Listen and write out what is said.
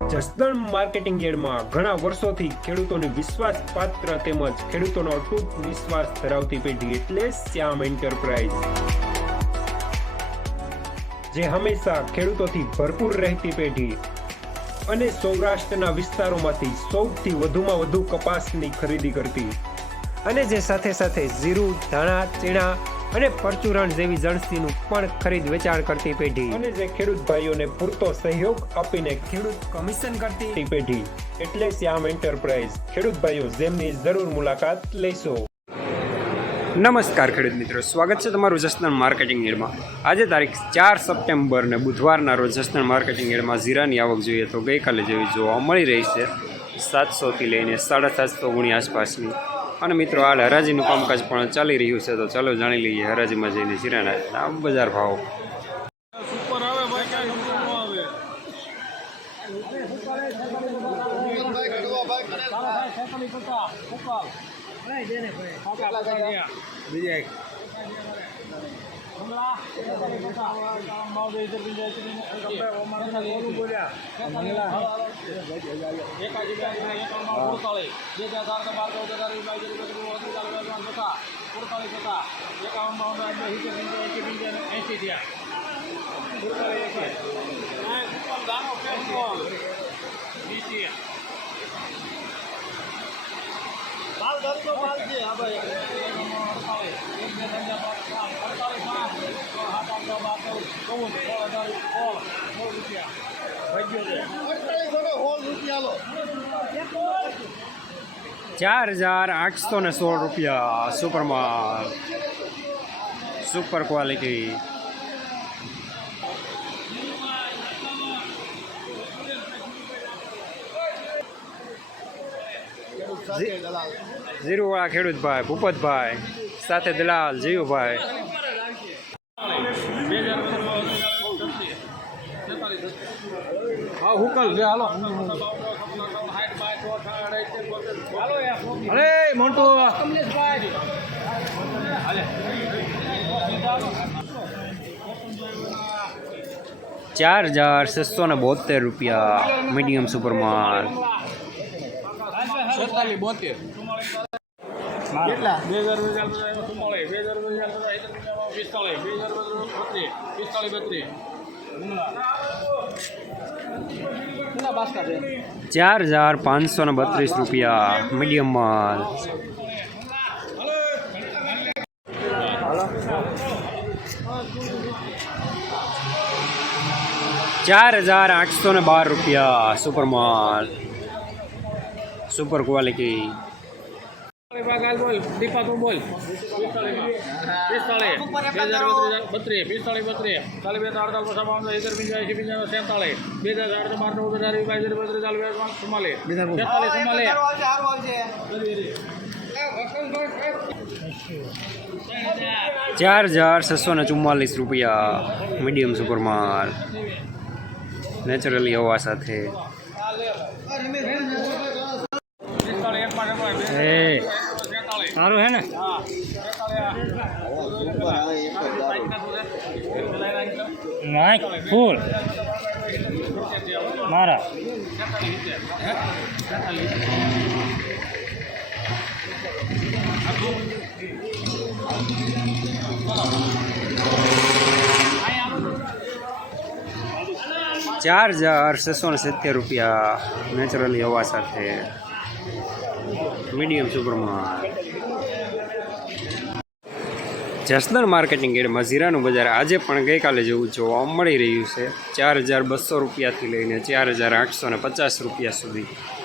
Jasdan marketing યાર્ડમાં ઘણા વર્ષોથી ખેડૂતોની વિશ્વાસપાત્ર તેમજ ખેડૂતોનો અતૂટ વિશ્વાસ ધરાવતી પેઢી એટલે શ્યામ એન્ટરપ્રાઇઝ, જે હંમેશા ખેડૂતોથી ભરપૂર રહેતી પેઢી અને સૌરાષ્ટ્રના વિસ્તારોમાંથી સૌથી વધુમાં વધુ કપાસની ખરીદી કરતી અને જે સાથે સાથે જીરું, ધાણા, ચીણા અને પરચુરણ જેવી જણસીનું પણ ખરીદ વેચાણ કરતી પેઢી અને જે ખેડૂત ભાઈઓને પૂરતો સહયોગ આપીને ખેડૂત કમિશન કરતી પેઢી એટલે શ્યામ એન્ટરપ્રાઇઝ. ખેડૂત ભાઈઓ જેમની જરૂર મુલાકાત લેશો. નમસ્કાર ખેડૂત મિત્રો, સ્વાગત છે તમારું જસદણ માર્કેટિંગ યાર્ડમાં. આજે તારીખ 4 સપ્ટેમ્બર ને બુધવારના રોજ જસદણ માર્કેટિંગ યાર્ડમાં જીરાની આવક જોઈએ તો ગઈકાલે જેવી જોવા મળી રહી છે 700થી લઈને 750 ગુણી આસપાસની. અને મિત્રો હાલ હરાજીનું કામકાજ પણ ચાલી રહ્યું છે, તો ચાલો જાણી લઈએ હરાજીમાં જઈને જીરાના બજાર ભાવ. ₹4,816 સુપરમાં સુપર ક્વોલિટી. જીરુવાળા ખેડૂતભાઈ ભૂપતભાઈ સાથે દલાલ જીવુભાઈ. અરે મોટો ₹4,672 મીડિયમ સુપરમાં. કેટલા? ₹4,532 મીડિયમ માલ. ₹4,812 સુપર માલ, સુપર ક્વોલિટી. ₹4,644 મીડિયમ સુપર માલ, નેચરલી હવા સાથે. સારું હે ને? નાખ ફૂલ મારા ₹4,670 નેચરલી હવા સાથે, મીડિયમ સુપરમાં. જસદણ માર્કેટિંગ યાર્ડમાં જીરાનું બજાર આજે પણ ગઈકાલે જેવું જોવા મળી રહ્યું છે. ₹4,200થી લઈને ₹4,850 સુધી.